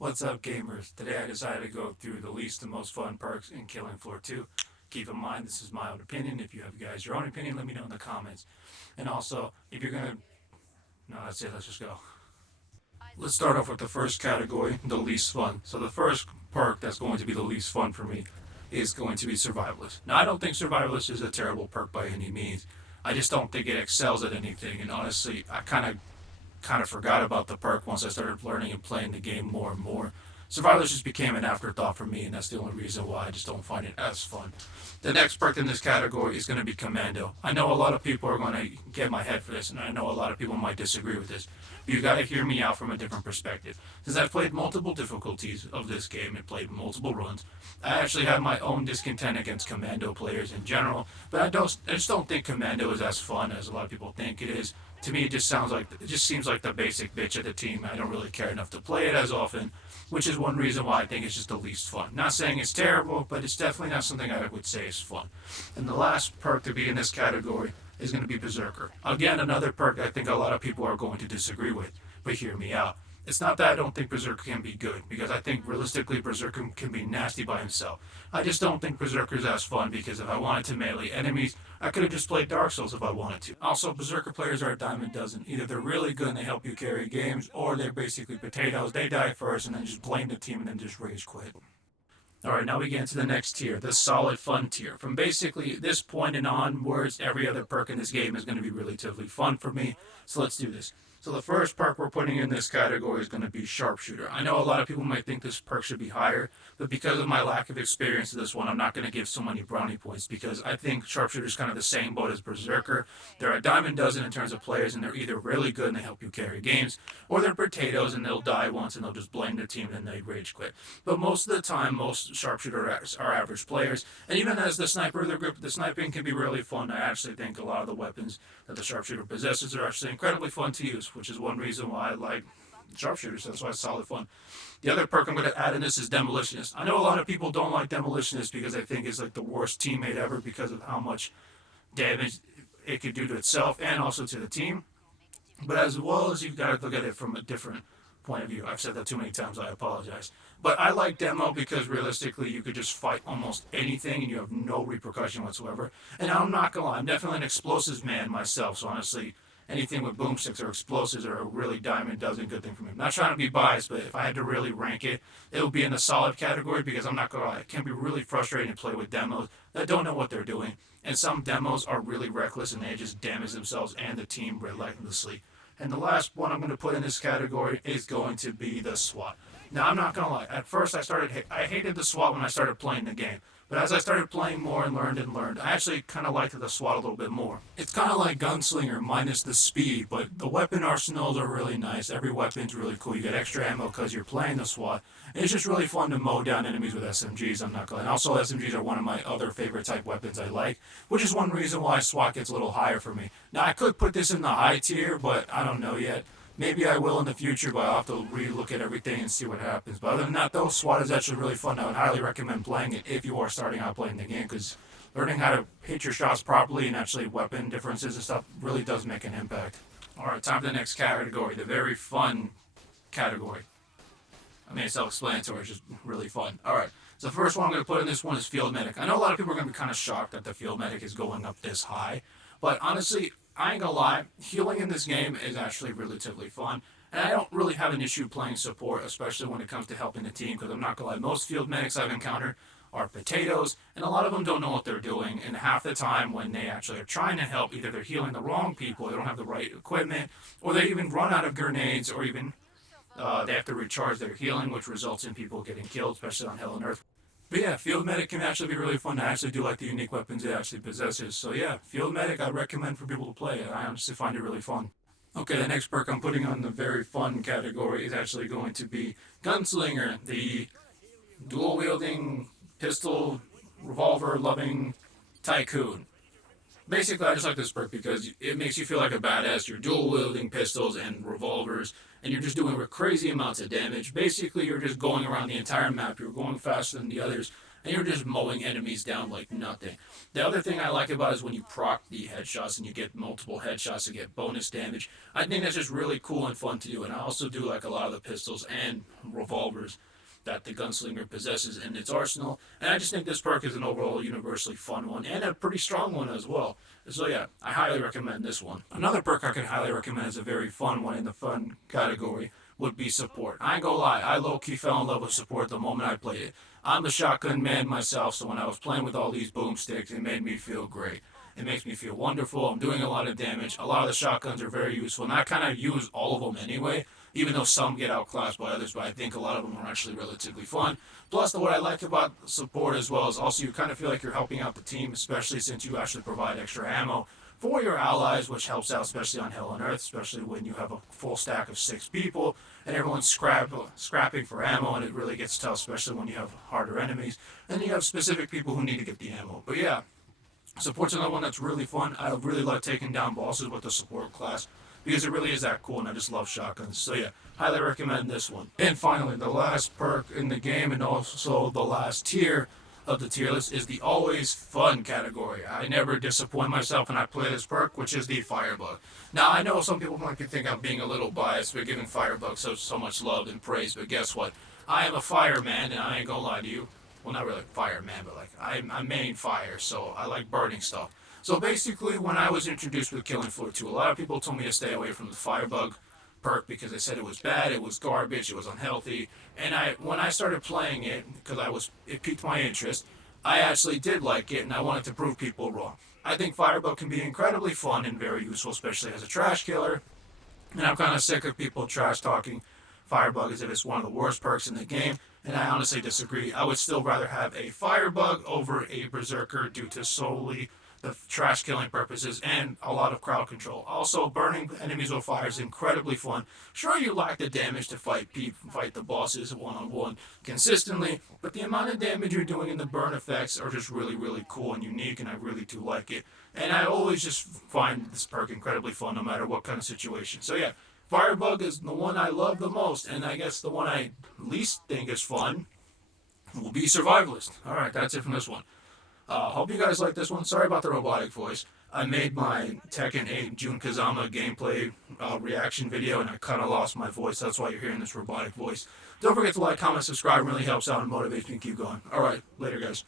What's up, gamers? Today I decided to go through the least and most fun perks in Killing Floor 2. Keep in mind, this is my own opinion. If you have guys your own opinion, let me know in the comments. And also, if you're gonna. No, that's it, let's just go. Let's start off with the first category, the least fun. So, the first perk that's going to be the least fun for me is going to be Survivalist. Now, I don't think Survivalist is a terrible perk by any means. I just don't think it excels at anything. And honestly, I kind of forgot about the perk once I started learning and playing the game more and more. Survivors just became an afterthought for me, and that's the only reason why I just don't find it as fun. The next perk in this category is going to be Commando. I know a lot of people are going to get my head for this, and I know a lot of people might disagree with this. But you got to hear me out from a different perspective. Since I've played multiple difficulties of this game and played multiple runs, I actually have my own discontent against Commando players in general. But I just don't think Commando is as fun as a lot of people think it is. To me, it just seems like the basic bitch of the team. I don't really care enough to play it as often, which is one reason why I think it's just the least fun. Not saying it's terrible, but it's definitely not something I would say is fun. And the last perk to be in this category is going to be Berserker. Again, another perk I think a lot of people are going to disagree with, but hear me out. It's not that I don't think Berserker can be good, because I think realistically Berserker can be nasty by himself. I just don't think Berserker's as fun because if I wanted to melee enemies, I could have just played Dark Souls if I wanted to. Also, Berserker players are a dime a dozen. Either they're really good and they help you carry games, or they're basically potatoes. They die first and then just blame the team and then just rage quit. Alright, now we get into the next tier, the solid fun tier. From basically this point and onwards, every other perk in this game is going to be relatively fun for me. So let's do this. So the first perk we're putting in this category is going to be Sharpshooter. I know a lot of people might think this perk should be higher, but because of my lack of experience in this one, I'm not going to give so many brownie points because I think Sharpshooter is kind of the same boat as Berserker. They're a dime a dozen in terms of players, and they're either really good and they help you carry games, or they're potatoes and they'll die once and they'll just blame the team and then they rage quit. But most of the time, most Sharpshooter are average players, and even as the sniper, the sniping can be really fun. I actually think a lot of the weapons that the Sharpshooter possesses are actually incredibly fun to use, which is one reason why I like Sharpshooters. That's why it's solid fun. The other perk I'm going to add in this is Demolitionist. I know a lot of people don't like Demolitionist because they think it's like the worst teammate ever because of how much damage it could do to itself and also to the team. But as well as you've got to look at it from a different point of view. I've said that too many times, I apologize. But I like Demo because realistically you could just fight almost anything and you have no repercussion whatsoever. And I'm not gonna lie, I'm definitely an explosives man myself, so honestly, anything with boomsticks or explosives are a really dime a dozen good thing for me. I'm not trying to be biased, but if I had to really rank it, it would be in the solid category because I'm not gonna lie, it can be really frustrating to play with demos that don't know what they're doing. And some demos are really reckless and they just damage themselves and the team relentlessly. And the last one I'm going to put in this category is going to be the SWAT. Now, I'm not going to lie. At first, I hated the SWAT when I started playing the game. But as I started playing more and learned, I actually kind of liked the SWAT a little bit more. It's kind of like Gunslinger minus the speed, but the weapon arsenals are really nice. Every weapon's really cool. You get extra ammo because you're playing the SWAT. And it's just really fun to mow down enemies with SMGs, I'm not going to. And also, SMGs are one of my other favorite type weapons I like, which is one reason why SWAT gets a little higher for me. Now, I could put this in the high tier, but I don't know yet. Maybe I will in the future, but I'll have to re-look at everything and see what happens. But other than that, though, SWAT is actually really fun. I would highly recommend playing it if you are starting out playing the game, because learning how to hit your shots properly and actually weapon differences and stuff really does make an impact. All right, time for the next category, the very fun category. I mean, it's self-explanatory, it's just really fun. All right, so the first one I'm going to put in this one is Field Medic. I know a lot of people are going to be kind of shocked that the Field Medic is going up this high, but honestly, I ain't gonna lie, healing in this game is actually relatively fun. And I don't really have an issue playing support, especially when it comes to helping the team, because I'm not gonna lie, most field medics I've encountered are potatoes, and a lot of them don't know what they're doing, and half the time when they actually are trying to help, either they're healing the wrong people, they don't have the right equipment, or they even run out of grenades, or even they have to recharge their healing, which results in people getting killed, especially on Hell and Earth. But yeah, Field Medic can actually be really fun. I actually do like the unique weapons it actually possesses. So yeah, Field Medic I'd recommend for people to play. I honestly find it really fun. Okay, the next perk I'm putting on the very fun category is actually going to be Gunslinger, the dual wielding pistol revolver loving tycoon. Basically, I just like this perk because it makes you feel like a badass. You're dual wielding pistols and revolvers, and you're just doing crazy amounts of damage. Basically, you're just going around the entire map. You're going faster than the others, and you're just mowing enemies down like nothing. The other thing I like about it is when you proc the headshots and you get multiple headshots to get bonus damage. I think that's just really cool and fun to do, and I also do like a lot of the pistols and revolvers that the gunslinger possesses in its arsenal. And I just think this perk is an overall universally fun one and a pretty strong one as well. So yeah, I highly recommend this one. Another perk I could highly recommend as a very fun one in the fun category would be support. I ain't gonna lie, I low-key fell in love with support the moment I played it. I'm a shotgun man myself, so when I was playing with all these boomsticks, it made me feel great. It makes me feel wonderful. I'm doing a lot of damage. A lot of the shotguns are very useful, and I kind of use all of them anyway, even though some get outclassed by others, but I think a lot of them are actually relatively fun. Plus, what I like about support as well is also you kind of feel like you're helping out the team, especially since you actually provide extra ammo for your allies, which helps out especially on Hell on Earth, especially when you have a full stack of 6 people and everyone's scrapping for ammo, and it really gets tough, especially when you have harder enemies and you have specific people who need to get the ammo. But yeah, support's another one that's really fun. I really like taking down bosses with the support class because it really is that cool, and I just love shotguns. So yeah, highly recommend this one. And finally, the last perk in the game and also the last tier of the tier list is the always fun category. I never disappoint myself when I play this perk, which is the Firebug. Now, I know some people might think I'm being a little biased for giving Firebug so much love and praise, but guess what? I am a fireman, and I ain't gonna lie to you. Well, not really fireman, but like I main fire, so I like burning stuff. So basically, when I was introduced with Killing Floor 2, a lot of people told me to stay away from the Firebug perk because they said it was bad, it was garbage, it was unhealthy. And when I started playing it, because it piqued my interest, I actually did like it, and I wanted to prove people wrong. I think Firebug can be incredibly fun and very useful, especially as a trash killer. And I'm kind of sick of people trash talking Firebug as if it's one of the worst perks in the game, and I honestly disagree. I would still rather have a Firebug over a Berserker due to solely the trash killing purposes and a lot of crowd control. Also, burning enemies with fire is incredibly fun. Sure, you lack the damage to fight the bosses one-on-one consistently, but the amount of damage you're doing in the burn effects are just really, really cool and unique, and I really do like it. And I always just find this perk incredibly fun no matter what kind of situation. So yeah, Firebug is the one I love the most, and I guess the one I least think is fun will be Survivalist. Alright, that's it from this one. Hope you guys like this one. Sorry about the robotic voice. I made my Tekken 8 Jun Kazama gameplay reaction video, and I kind of lost my voice. That's why you're hearing this robotic voice. Don't forget to like, comment, subscribe. It really helps out and motivates me to keep going. Alright, later guys.